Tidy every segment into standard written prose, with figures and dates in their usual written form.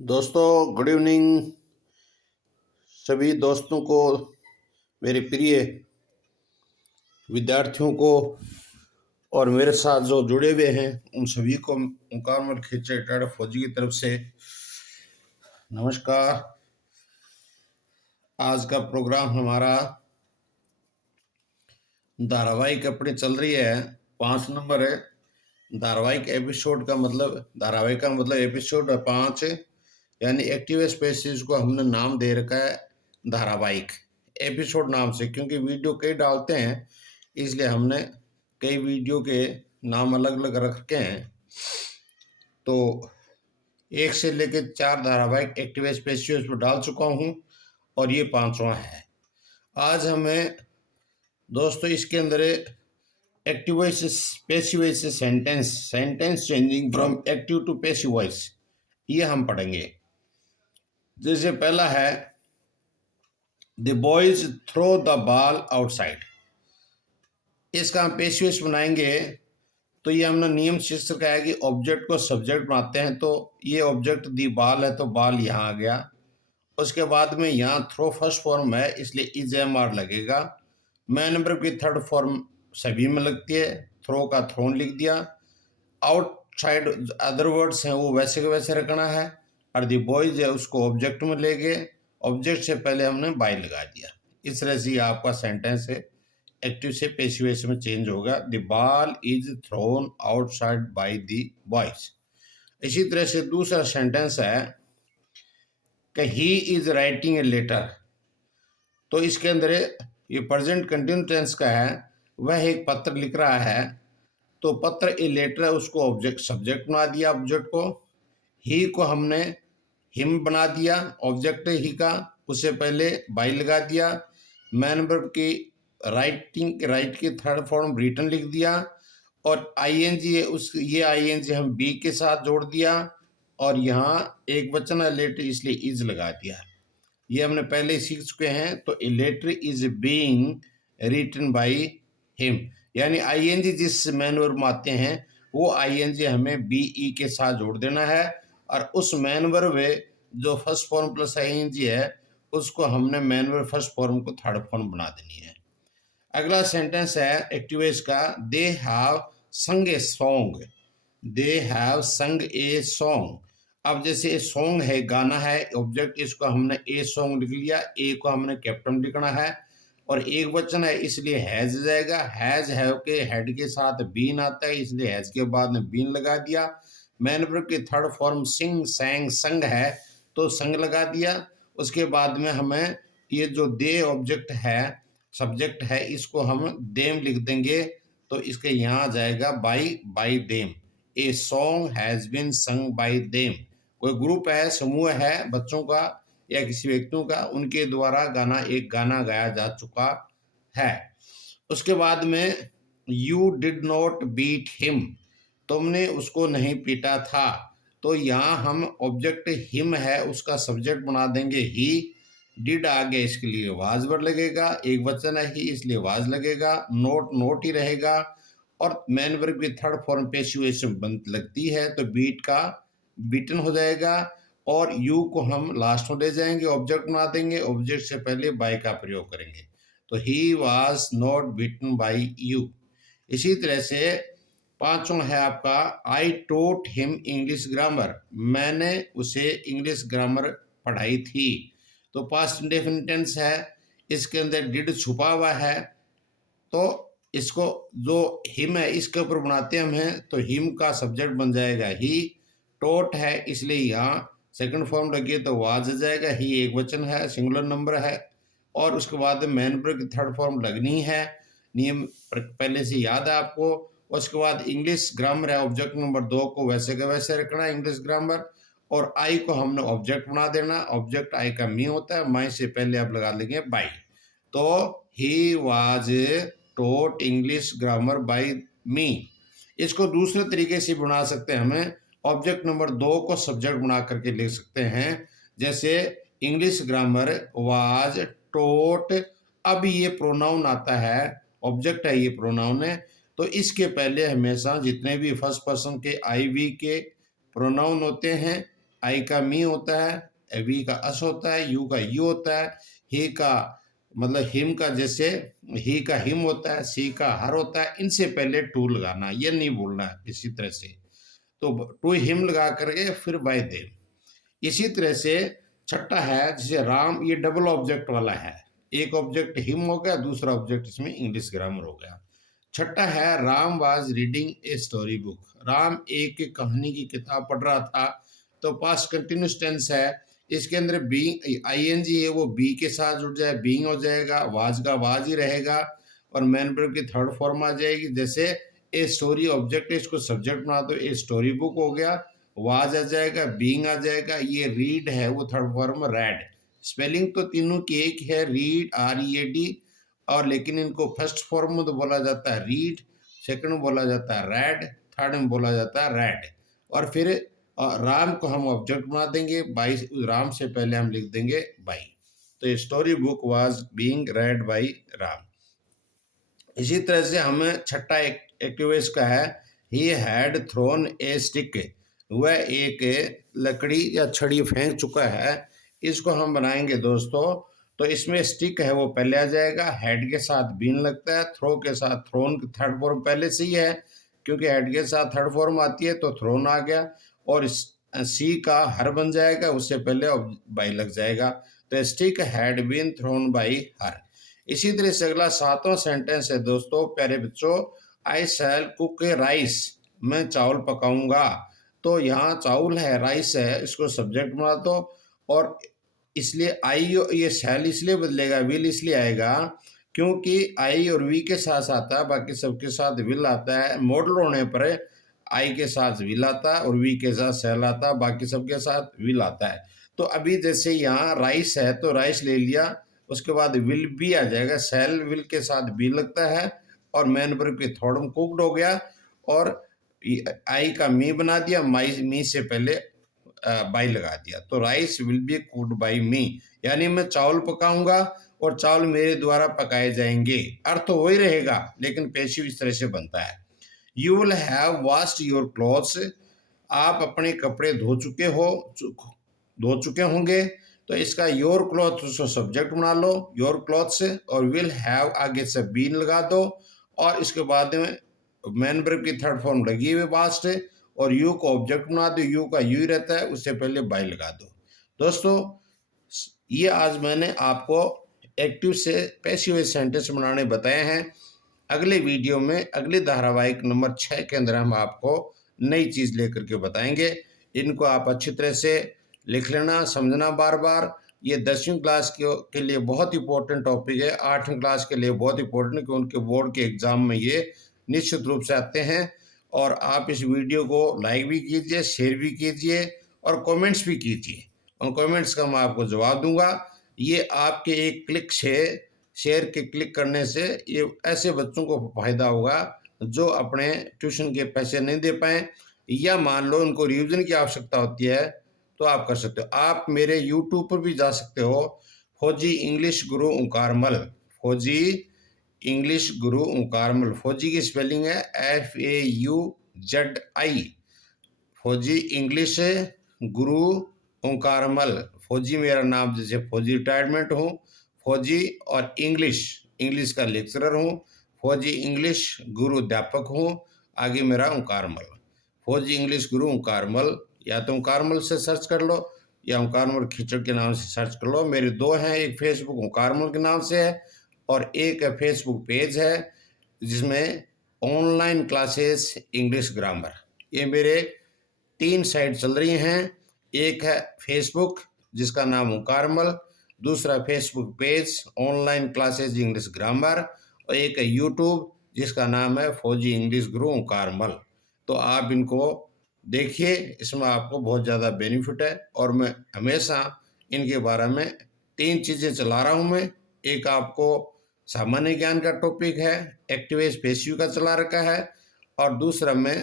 दोस्तों good evening. सभी दोस्तों को, मेरे प्रिय विद्यार्थियों को और मेरे साथ जो जुड़े हुए हैं उन सभी को मुकाम्मल खिंचे रिटायर्ड फौजी की तरफ से नमस्कार। आज का प्रोग्राम हमारा धारावाहिक अपनी चल रही है, 5 नंबर है। धारावाहिक एपिसोड का मतलब, धारावाहिक का मतलब एपिसोड है 5, यानी एक्टिव स्पेसीज को हमने नाम दे रखा है धारावाहिक एपिसोड नाम से, क्योंकि वीडियो कई डालते हैं इसलिए हमने कई वीडियो के नाम अलग अलग रख रखे हैं। तो 1 से लेकर 4 धारावाहिक एक्टिव स्पेसीज पर डाल चुका हूँ और ये 5वां है। आज हमें दोस्तों इसके अंदर active voice passive voice sentence changing from active to passive voice, ये हम पढ़ेंगे। जैसे पहला है the boys throw the ball outside. इसका हम पैसिव वॉइस बनाएंगे तो ये हमने नियम शीर्षक का है कि ऑब्जेक्ट को सब्जेक्ट बनाते हैं। तो ये ऑब्जेक्ट दी बॉल है तो बॉल यहाँ आ गया। उसके बाद में यहाँ थ्रो फर्स्ट फॉर्म है इसलिए इज एम आर लगेगा। मैन नंबर की थर्ड फॉर्म सभी में लगती है, थ्रो का थ्रोन लिख दिया। आउटसाइड अदर वर्ड्स हैं वो वैसे के वैसे रखना है, और दी बॉयज है उसको ऑब्जेक्ट में ले गए, ऑब्जेक्ट से पहले हमने बाय लगा दिया। इस तरह से आपका सेंटेंस है एक्टिव से पैसिव वॉइस में चेंज होगा। The ball is thrown outside by the boys. इसी तरह से दूसरा सेंटेंस है कि he is writing a letter. तो इसके अंदर ये प्रेजेंट कंटिन्यू टेंस का है, वह एक पत्र लिख रहा है। तो पत्र ए लेटर है उसको ऑब्जेक्ट सब्जेक्ट बना दिया ऑब्जेक्ट को। ही को हमने हिम बना दिया ऑब्जेक्ट ही का, उससे पहले बाई लगा दिया। मैन वर्ब की राइटिंग राइट की थर्ड फॉर्म रिटन लिख दिया, और आईएनजी है उस ये आईएनजी हम बी के साथ जोड़ दिया, और यहाँ एक वचन है लेटर इसलिए इज लगा दिया। ये हमने पहले सीख चुके हैं। तो a letter is being written by him, यानी आईएनजी जिस मैन वर्ब में आते हैं वो आईएनजी हमें बीई के साथ जोड़ देना है, और उस मैन वर्ब जो फर्स्ट फॉर्म प्लस आईएनजी है उसको हमने मैन वर्ब फर्स्ट फॉर्म को थर्ड फॉर्म बना देनी है। अगला सेंटेंस है एक्टिव वॉइस का, दे हैव संग ए सॉन्ग। दे हैव संग ए सॉन्ग। अब जैसे सॉन्ग है गाना है ऑब्जेक्ट, इसको हमने ए सॉन्ग लिख लिया, ए को हमने कैप्टन लिखना है, और एक वचन है इसलिए हैज जाएगा। हैज हैव के हेड के साथ बीन आता है इसलिए हैज के बाद में बीन लगा दिया। मैन वर्ब की थर्ड फॉर्म सिंग सैंग संग है तो संग लगा दिया। उसके बाद में हमें ये जो दे ऑब्जेक्ट है सब्जेक्ट है इसको हम देम लिख देंगे, तो इसके यहाँ आ जाएगा by them. A song has been sung by them. कोई ग्रुप है, समूह है बच्चों का या किसी व्यक्तियों का, उनके द्वारा एक गाना गाया जा चुका है। उसके बाद में you did not beat him, तुमने उसको नहीं पीटा था। तो यहाँ हम ऑब्जेक्ट हिम है उसका सब्जेक्ट बना देंगे ही। डिड आगे इसके लिए वाज वर्ड लगेगा, एक वचन है ही इसलिए वाज लगेगा। नोट ही रहेगा, और मैन वर्ब की थर्ड फॉर्म पैसिव वॉइस लगती है तो बीट का बीटन हो जाएगा, और यू को हम लास्ट में ले जाएंगे ऑब्जेक्ट बना देंगे, ऑब्जेक्ट से पहले बाय का प्रयोग करेंगे। तो he was not beaten by you. इसी तरह से 5वां है आपका आई टोट हिम इंग्लिश ग्रामर। मैंने उसे इंग्लिश ग्रामर पढ़ाई थी। तो पास्ट इंडेफिनिट टेंस है, इसके अंदर डिड छुपा हुआ है, तो इसको जो हिम है इसके ऊपर बनाते हम हैं तो हिम का सब्जेक्ट बन जाएगा ही। टोट है इसलिए यहाँ सेकंड फॉर्म लगी तो वाज जाएगा, ही एक वचन है सिंगुलर नंबर है, और उसके बाद मैन वर्ब की थर्ड फॉर्म लगनी है। नियम पहले से याद है आपको। उसके बाद इंग्लिश ग्रामर है, ऑब्जेक्ट नंबर 2 को वैसे का वैसे रखना है इंग्लिश ग्रामर, और आई को हमने ऑब्जेक्ट बना देना। ऑब्जेक्ट आई का मी होता है, माई से पहले आप लगा लेंगे बाई। तो he was taught English grammar by me. इसको दूसरे तरीके से बना सकते हैं, हमें ऑब्जेक्ट नंबर 2 को सब्जेक्ट बना करके लिख सकते हैं। जैसे इंग्लिश ग्रामर वाज टोट, अब ये प्रोनाउन आता है, ऑब्जेक्ट है ये प्रोनाउन है, तो इसके पहले हमेशा जितने भी फर्स्ट पर्सन के आई वी के प्रोनाउन होते हैं आई का मी होता है, वी का अस होता है, यू का यू होता है, ही का मतलब हिम का जैसे ही का हिम होता है, सी का हर होता है। इनसे पहले टू लगाना, ये नहीं बोलना है इसी तरह से। तो टू हिम लगा करके फिर बाय देम। इसी तरह से छठा है जैसे राम, ये डबल ऑब्जेक्ट वाला है, एक ऑब्जेक्ट हिम हो गया, दूसरा ऑब्जेक्ट इसमें इंग्लिश ग्रामर हो गया। छठा है Ram was reading a story book, Ram एक कहानी की किताब पढ़ रहा था। तो पास्ट कंटिन्यूस टेंस है, इसके अंदर बी आईएनजी है, वो बी के साथ जुड़ जाए, बीइंग हो जाएगा, वाज का वाज ही रहेगा, और मैन वर्ब की थर्ड फॉर्म आ जाएगी। जैसे ए स्टोरी ऑब्जेक्ट है, इसको सब्जेक्ट बना दो, ए स्टोरी बुक हो गया, वाज आ जाएगा, बीइंग आ जाएगा, ये रीड है वो थर्ड फॉर्म रेड। स्पेलिंग तो तीनों की एक है, रीड READ, और लेकिन इनको फर्स्ट फॉर्म में तो बोला जाता है रीड, सेकंड में बोला जाता है रेड, थर्ड में बोला जाता है रेड। और फिर राम को हम ऑब्जेक्ट बना देंगे, बाई राम से पहले हम लिख देंगे बाई। तो ये story book was being read by Ram. इसी तरह से हमें छठा एक्टिवेस का है, he had thrown a stick, वह एक लकड़ी या छड़ी फेंक चुका है। इसको हम बनाएंगे दोस्तों, तो इसमें स्टिक है वो पहले आ जाएगा, हेड के साथ बीन लगता है, थ्रो के साथ थ्रोन थर्ड फॉर्म पहले से ही है, क्योंकि हेड के साथ थर्ड फॉर्म आती है तो थ्रोन आ गया, और सी का हर बन जाएगा, उससे पहले बाई लग जाएगा, तो stick had been thrown by her. इसी तरह से अगला सातवां सेंटेंस है दोस्तों प्यारे बच्चों, आई शैल कुक ए राइस, मैं चावल पकाऊंगा। तो यहाँ चावल है, राइस है, इसको सब्जेक्ट बना दो, और इसलिए आई ये शैल इसलिए बदलेगा, विल इसलिए आएगा क्योंकि आई और वी के साथ आता है, बाकी सबके साथ विल आता है। मॉडल होने पर आई के साथ विल आता है और वी के साथ शैल आता है, बाकी सबके साथ विल आता है। तो अभी जैसे यहाँ राइस है तो राइस ले लिया, उसके बाद विल भी आ जाएगा, सेल विल के साथ बी लगता है, और मैन वर्ब की थर्ड में कुक्ड हो गया, और आई का मी बना दिया, माई मी से पहले बाई लगा दिया, तो rice will be cooked by me, यानी मैं चावल पकाऊंगा और चावल मेरे द्वारा पकाए जाएंगे। अर्थ तो वही रहेगा लेकिन पेशिव इस तरह से बनता है। You will have washed your clothes, आप अपने कपड़े धो चुके होंगे। तो इसका योर क्लॉथ उसको सब्जेक्ट बना लो, योर क्लॉथ से, और विल हैव आगे से बीन लगा दो, और इसके बाद में मैन वर्ब की थर्ड फॉर्म लगी हुई वास्ट है, और यू को ऑब्जेक्ट बना दो, यू का यू ही रहता है, उससे पहले बाई लगा दो। दोस्तों ये आज मैंने आपको एक्टिव से पैसिव सेंटेंस बनाने बताए हैं। अगले वीडियो में अगले धारावाहिक नंबर 6 के अंदर हम आपको नई चीज़ लेकर के बताएंगे। इनको आप अच्छी तरह से लिख लेना, समझना बार बार। ये 10वीं क्लास के लिए बहुत इंपॉर्टेंट टॉपिक है, 8वीं क्लास के लिए बहुत इंपॉर्टेंट, कि उनके बोर्ड के एग्ज़ाम में ये निश्चित रूप से आते हैं। और आप इस वीडियो को लाइक भी कीजिए, शेयर भी कीजिए, और कमेंट्स भी कीजिए। उन कमेंट्स का मैं आपको जवाब दूंगा। ये आपके एक क्लिक से, शेयर के क्लिक करने से ये ऐसे बच्चों को फ़ायदा होगा जो अपने ट्यूशन के पैसे नहीं दे पाए, या मान लो उनको रिवीजन की आवश्यकता होती है, तो आप कर सकते हो। आप मेरे यूट्यूब पर भी जा सकते हो, फौजी इंग्लिश गुरु ओंकारमल, फौजी इंग्लिश गुरु ओंकारमल। फौजी की स्पेलिंग है FAUZI, फौजी इंग्लिश गुरु ओंकारमल। फौजी मेरा नाम, जैसे फौजी रिटायरमेंट हूँ, फौजी और इंग्लिश का लेक्चरर हूँ, फौजी इंग्लिश गुरु अध्यापक हूँ, आगे मेरा ओंकारमल। फौजी इंग्लिश गुरु ओंकारमल, या तो ओंकारमल से सर्च कर लो या ओंकारमल खिचड़ के नाम से सर्च कर लो। मेरे दो हैं, एक फेसबुक ओंकारमल के नाम से है, और एक फेसबुक पेज है जिसमें ऑनलाइन क्लासेस इंग्लिश ग्रामर, ये मेरे 3 साइट चल रही हैं। एक है फेसबुक जिसका नाम ओंकारमल, दूसरा Facebook page online classes English grammar, और एक है यूट्यूब जिसका नाम है फौजी इंग्लिश गुरु ओंकारमल। तो आप इनको देखिए, इसमें आपको बहुत ज़्यादा बेनिफिट है, और मैं हमेशा इनके बारे में 3 चीज़ें चला रहा हूँ मैं। एक आपको सामान्य ज्ञान का टॉपिक है, एक्टिव पैसिव का चला रखा है, और दूसरा मैं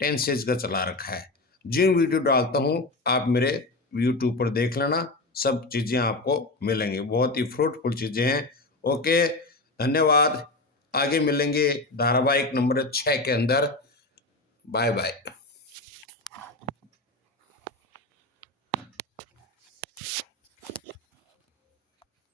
टेंसेज का चला रखा है। जिन वीडियो डालता हूँ आप मेरे यूट्यूब पर देख लेना, सब चीज़ें आपको मिलेंगी, बहुत ही फ्रूटफुल चीज़ें हैं। ओके, धन्यवाद। आगे मिलेंगे धारावाहिक नंबर 6 के अंदर। Bye bye.